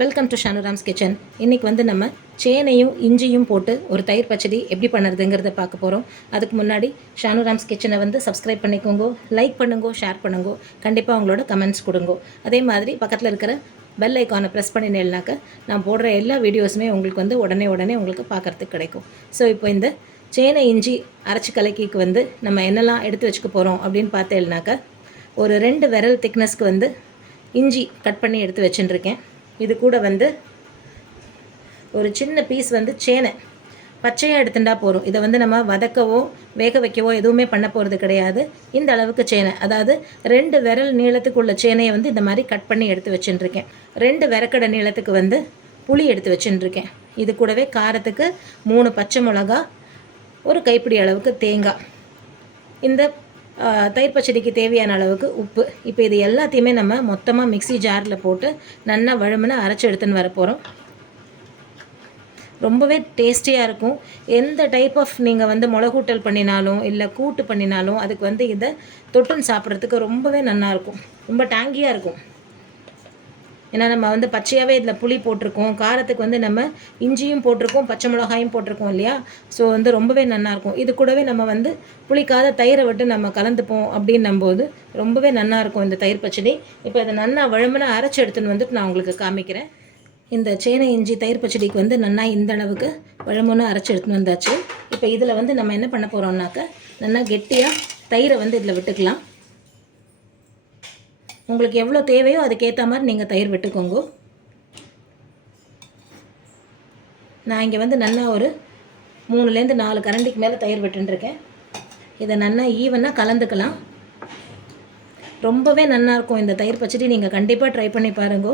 Welcome to ஷானுராம்ஸ் kitchen இன்றைக்கி வந்து நம்ம சேனையும் இஞ்சியும் போட்டு ஒரு தயிர் பச்சடி எப்படி பண்ணுறதுங்கிறத பார்க்க போகிறோம் அதுக்கு முன்னாடி ஷானுராம்ஸ் கிச்சனை வந்து சப்ஸ்கிரைப் பண்ணிக்கோங்க லைக் பண்ணுங்க ஷேர் பண்ணுங்க. கண்டிப்பாக அவங்களோட கமெண்ட்ஸ் கொடுங்க. அதே மாதிரி பக்கத்தில் இருக்கிற பெல் ஐக்கானை ப்ரெஸ் பண்ணினேன்னாக்க நான் போடுற எல்லா வீடியோஸுமே உங்களுக்கு வந்து உடனே உடனே உங்களுக்கு பார்க்குறதுக்கு கிடைக்கும். ஸோ இப்போ இந்த சேனை இஞ்சி அரைச்சி கலக்கிக்கு வந்து நம்ம என்னெல்லாம் எடுத்து வச்சுக்க போகிறோம் அப்படின்னு பார்த்தேன்னாக்க ஒரு ரெண்டு விரல் திக்னஸ்க்கு வந்து இஞ்சி கட் பண்ணி எடுத்து வச்சுட்டுருக்கேன். இது கூட வந்து ஒரு சின்ன பீஸ் வந்து சேனை. பச்சையாக எடுத்துட்டா போதும். இதை வந்து நம்ம வதக்கவோ வேக வைக்கவோ எதுவுமே பண்ண போகிறது கிடையாது. இந்த அளவுக்கு சேனை. அதாவது ரெண்டு விரல் நீளத்துக்குள்ள சேனையை வந்து இந்த மாதிரி கட் பண்ணி எடுத்து வச்சுட்டுருக்கேன். ரெண்டு விரக்கடை நீளத்துக்கு வந்து புளி எடுத்து வச்சுட்டுருக்கேன். இது கூடவே காரத்துக்கு மூணு பச்சை மிளகா ஒரு கைப்பிடி அளவுக்கு தேங்காய். இந்த தயிர் பச்சடிக்கு தேவையான அளவுக்கு உப்பு. இப்போ இது எல்லாத்தையுமே நம்ம மொத்தமாக மிக்ஸி ஜாரில் போட்டு நல்லா வழுமுன்னு அரைச்சி எடுத்துன்னு வர போகிறோம் ரொம்பவே டேஸ்டியாக இருக்கும். எந்த டைப் ஆஃப் நீங்கள் வந்து மிளகூட்டல் பண்ணினாலும் இல்லை கூட்டு பண்ணினாலும் அதுக்கு வந்து இதை தொட்டுன்னு சாப்பிட்றதுக்கு ரொம்பவே நல்லாயிருக்கும் ரொம்ப டேங்கியாக இருக்கும். ஏன்னா நம்ம வந்து பச்சையாகவே இதில் புளி போட்டிருக்கோம். காரத்துக்கு வந்து நம்ம இஞ்சியும் போட்டிருக்கோம் பச்சை மிளகாயும் போட்டிருக்கோம் இல்லையா? ஸோ வந்து ரொம்பவே நல்லாயிருக்கும் இது கூடவே நம்ம வந்து புளிக்காத தயிரை விட்டு நம்ம கலந்துப்போம் அப்படின்னும் போது ரொம்பவே நல்லாயிருக்கும் இந்த தயிர் பச்சடி. இப்போ இதை நல்லா வழுமனை அரைச்சி எடுத்துன்னு வந்துட்டு நான் உங்களுக்கு காமிக்கிறேன். இந்த சேனை இஞ்சி தயிர் பச்சடிக்கு வந்து நல்லா இந்த அளவுக்கு பழமுன்னு அரைச்சி எடுத்துன்னு வந்தாச்சு. இப்போ இதில் வந்து நம்ம என்ன பண்ண போகிறோம்னாக்க நல்லா கெட்டியாக தயிரை வந்து இதில் விட்டுக்கலாம். உங்களுக்கு எவ்வளோ தேவையோ அதுக்கேற்ற மாதிரி நீங்கள் தயிர் விட்டுக்கோங்க. நான் இங்கே வந்து நல்லா ஒரு மூணுலேருந்து நாலு கரண்டிக்கு மேலே தயிர் விட்டுருக்கேன் இதை நல்லா ஈவனாக கலந்துக்கலாம். ரொம்பவே நல்லா இருக்கும் இந்த தயிர் பச்சடி. நீங்கள் கண்டிப்பாக ட்ரை பண்ணி பாருங்க.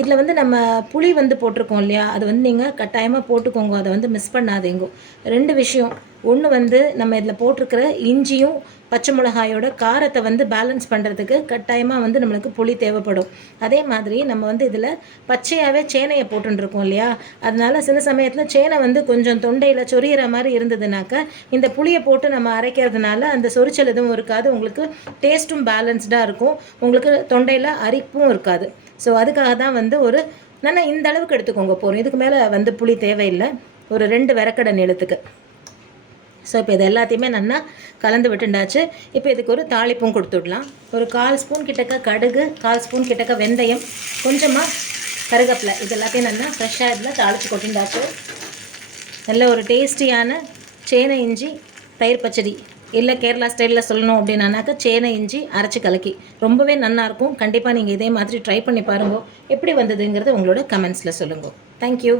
இதில் வந்து நம்ம புளி வந்து போட்டிருக்கோம் இல்லையா? அது வந்து நீங்கள் கட்டாயமாக போட்டுக்கோங்க. அதை வந்து மிஸ் பண்ணாதீங்க. ரெண்டு விஷயம். ஒன்று வந்து நம்ம இதில் போட்டிருக்கிற இஞ்சியும் பச்சை மிளகாயோட காரத்தை வந்து பேலன்ஸ் பண்ணுறதுக்கு கட்டாயமாக வந்து நம்மளுக்கு புளி தேவைப்படும். அதே மாதிரி நம்ம வந்து இதில் பச்சையாகவே சேனையை போட்டுருக்கோம் இல்லையா? அதனால சில சமயத்தில் சேனை வந்து கொஞ்சம் தொண்டையில் சொரியிற மாதிரி இருந்ததுனாக்க இந்த புளியை போட்டு நம்ம அரைக்கிறதுனால அந்த சொரிச்சல் எதுவும் இருக்காது. உங்களுக்கு டேஸ்ட்டும் பேலன்ஸ்டாக இருக்கும். உங்களுக்கு தொண்டையில் அரிப்பும் இருக்காது. ஸோ அதுக்காக தான் வந்து ஒரு நல்லா இந்த அளவுக்கு எடுத்துக்கோங்க. போகிறோம் இதுக்கு மேலே வந்து புளி தேவையில்லை. ஒரு ரெண்டு விரக்கடை நிலத்துக்கு ஸோ இப்போ இது எல்லாத்தையுமே நல்லா கலந்து விட்டுண்டாச்சு. இப்போ இதுக்கு ஒரு தாளிப்பும் கொடுத்துடலாம் ஒரு கால் ஸ்பூன் கிட்டக்க கடுகு கால் ஸ்பூன் கிட்டக்க வெந்தயம் கொஞ்சமாக கருகப்பில். இது எல்லாத்தையும் நல்லா ஃப்ரெஷ்ஷாக இதில் தாளித்து கொட்டிண்டாச்சு நல்ல ஒரு டேஸ்டியான சேனை இஞ்சி தயிர் பச்சடி. இல்லை கேரளா ஸ்டைலில் சொல்லணும் அப்படின்னாக்கா சேனை இஞ்சி அரைச்சி கலக்கி. ரொம்பவே நல்லாயிருக்கும் கண்டிப்பாக நீங்கள் இதே மாதிரி ட்ரை பண்ணி பாருங்க. எப்படி வந்ததுங்கிறது உங்களோட கமெண்ட்ஸில் சொல்லுங்கள் தேங்க்யூ